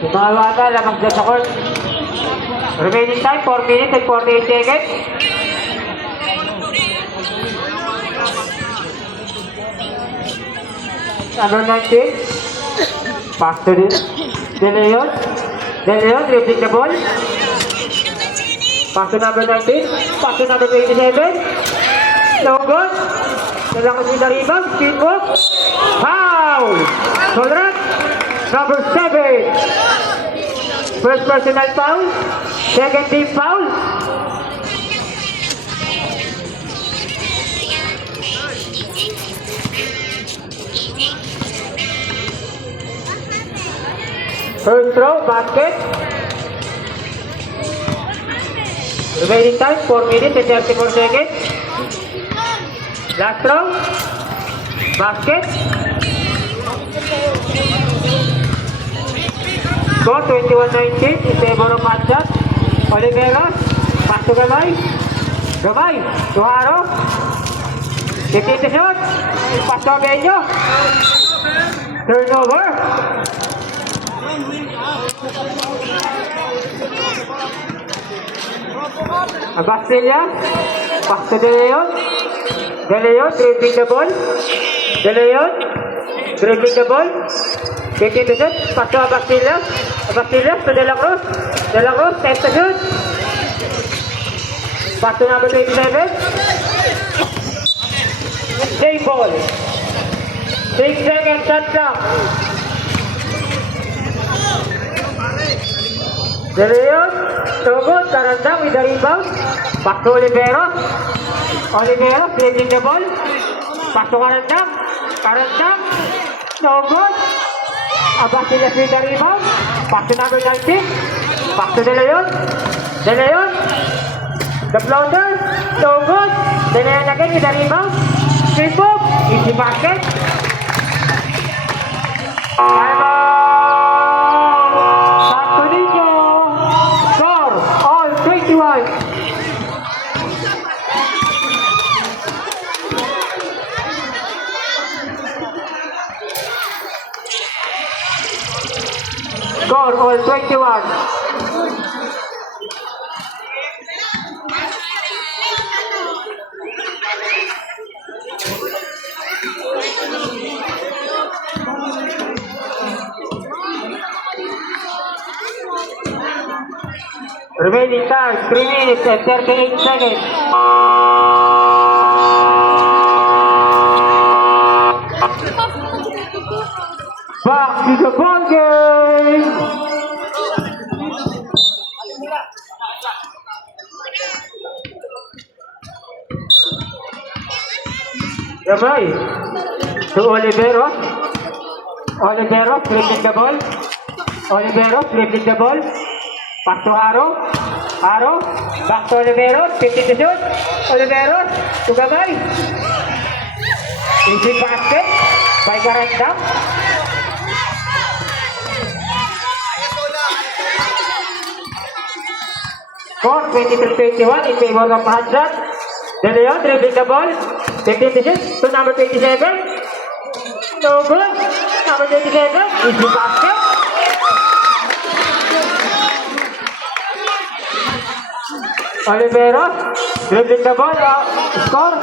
Tumawata lamang dyan sa court. Remaining time, 4 minutes and 48 seconds. Number 19. Pass to this. De Leon. De Leon, dribbling the ball. Pass to number 19. Pass to number 27. No good. Nalakas with the rebound. Speed walk. Foul! Solrat. Number 7. First personal foul. Second team foul. First throw, basket. Remaining time, 4 minutes and 34 seconds. Last throw, basket. Score 21-19 in favor of Manchas. Oliveros, pass to Gamay. Gamay, to Haro. 15 to shoot. Pass to Abenyo. Turnover. Abastilla, pass to De Leon. De Leon, dribbling the ball. De Leon, dribbling the ball. 15 to shoot, pass to Abastilla. Abastilla to De La Cruz. De La Cruz, 10 to shoot. Pass to number 27. Save ball. 6 seconds, shot clock. De Leon, so good, Tarandang with the rebound. Pass to Oliveros. Oliveros, dribbling the ball. Pass to Tarandang. Tarandang, so good. Abastilla with the rebound. Pass to number 19. Pass to De Leon. De Leon, the floater, so good. De Leon again with the rebound. Straight move, easy basket. Time out. Score all 21. Remaining time 3 minutes and 38 seconds. Back to the ball game. Gamay to Oliveros. Oliveros dribbling the ball. Oliveros dribbling the ball. Pass to Haro. Haro. Back to Oliveros. 50 to shoot. Oliveros to Gamay. Easy basket by Garandang. Score 23-21 in favor of Manchas. De Leon dribbling the ball. 15 to shoot to number 27. No good. Number 27. Easy basket. Oliveros dribbling the ball. Score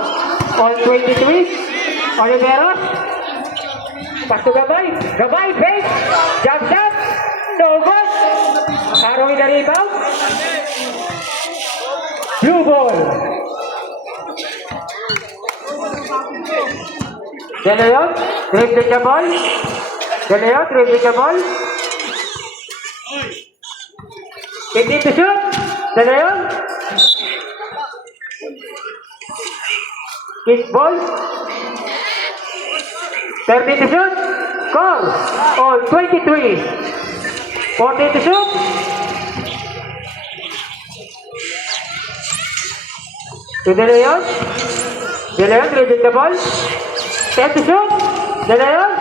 all 23. Oliveros. Pass to Gabay. Gabay face. Jump shot. No good. Haro with the rebound. Blue ball. De Leon dribbling the ball. De Leon dribbling the ball. 15 to shoot. De Leon. Kick ball. 30 to shoot. Score. All 23. 14 to shoot. To De Leon. De Leon dribbling the ball. 10 to shoot. De Leon.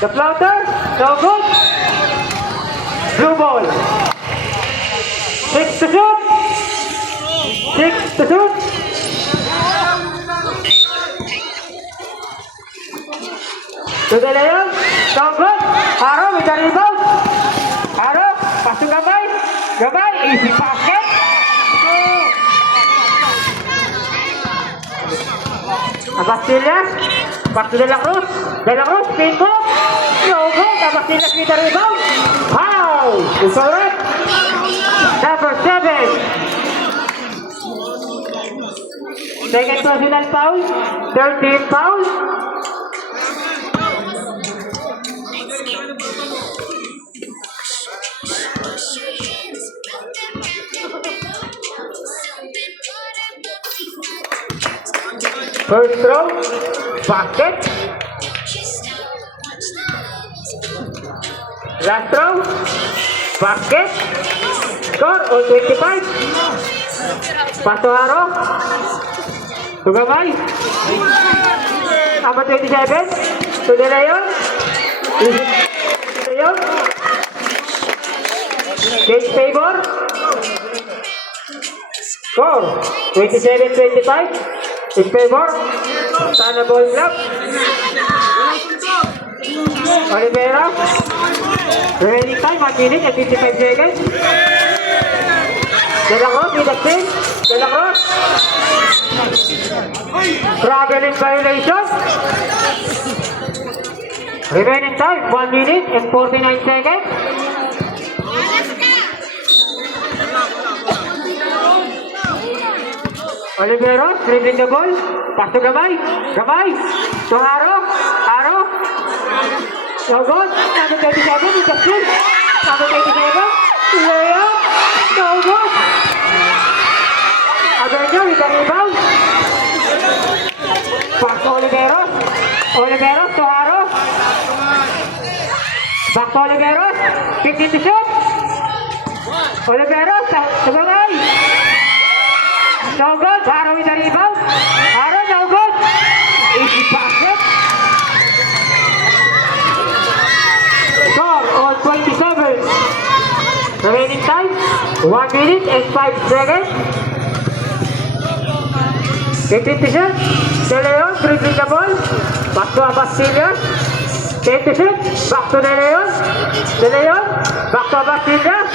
The floater. No good. Blue ball. 6 to shoot. 6 to shoot. To De Leon. No good. Haro with the rebound. Haro, pass to Gabay. Gabay, easy basket. Abastillas, back to De La Cruz. De La Cruz, spin move. No good. Abastillas with the rebound. Foul. It's alright. Number 7. Second personal foul. 13 foul. First throw, basket. Last throw, basket. Score on 25. Pass to Haro. To Gabay. Number 27. To De Leon. De Leon. Change favor. Score 27-25. In favor, Sana Ball Club. Olivera. Remaining time, 1 minute and 55 seconds. De La Cruz with the spin. De La Cruz. Traveling violation. Remaining time, 1 minute and 49 seconds. Oliveros, dribbling the ball. Pass to Gabay. Gabay. To Haro. Haro. No good. Number 27 with the spin. Number 27. Layup. No good. Averno with the rebound. Pass to Oliveros. Oliveros to Haro. Back to Oliveros. 15 to shoot. Oliveros to Gabay. No good. Haro with the rebound. Haro, no good. Easy basket. Score on 27. Remaining time, 1 minute and 5 seconds. 15 to shoot. De Leon dribbling the ball. Back to Abastillas. 10 to shoot. Back to De Leon. De Leon. Back to Abastillas.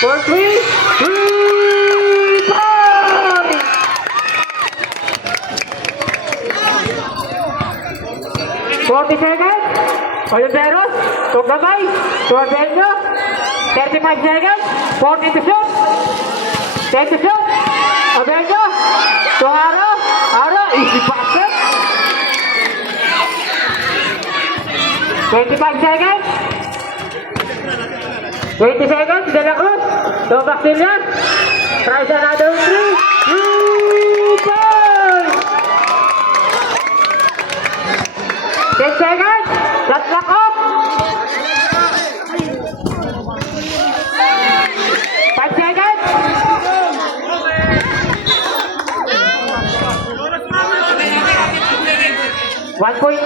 For 3. 40 seconds. Oliveros to Gabay. To Averno. 35 seconds. 40 to shoot. 10 to shoot. Averno. To Haro. Haro. Easy basket. 25 seconds. 20 seconds. De La Cruz. To Bastillas. Tries another 3. 3 points. 10 seconds. Shot clock off. 5 seconds. 1.8.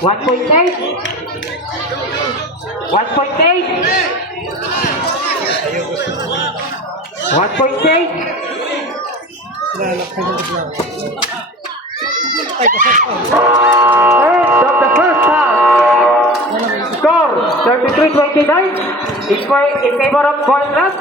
1.8. 1.8. 1.8. Of the first half. Score 33-29 in favor of Ball Club.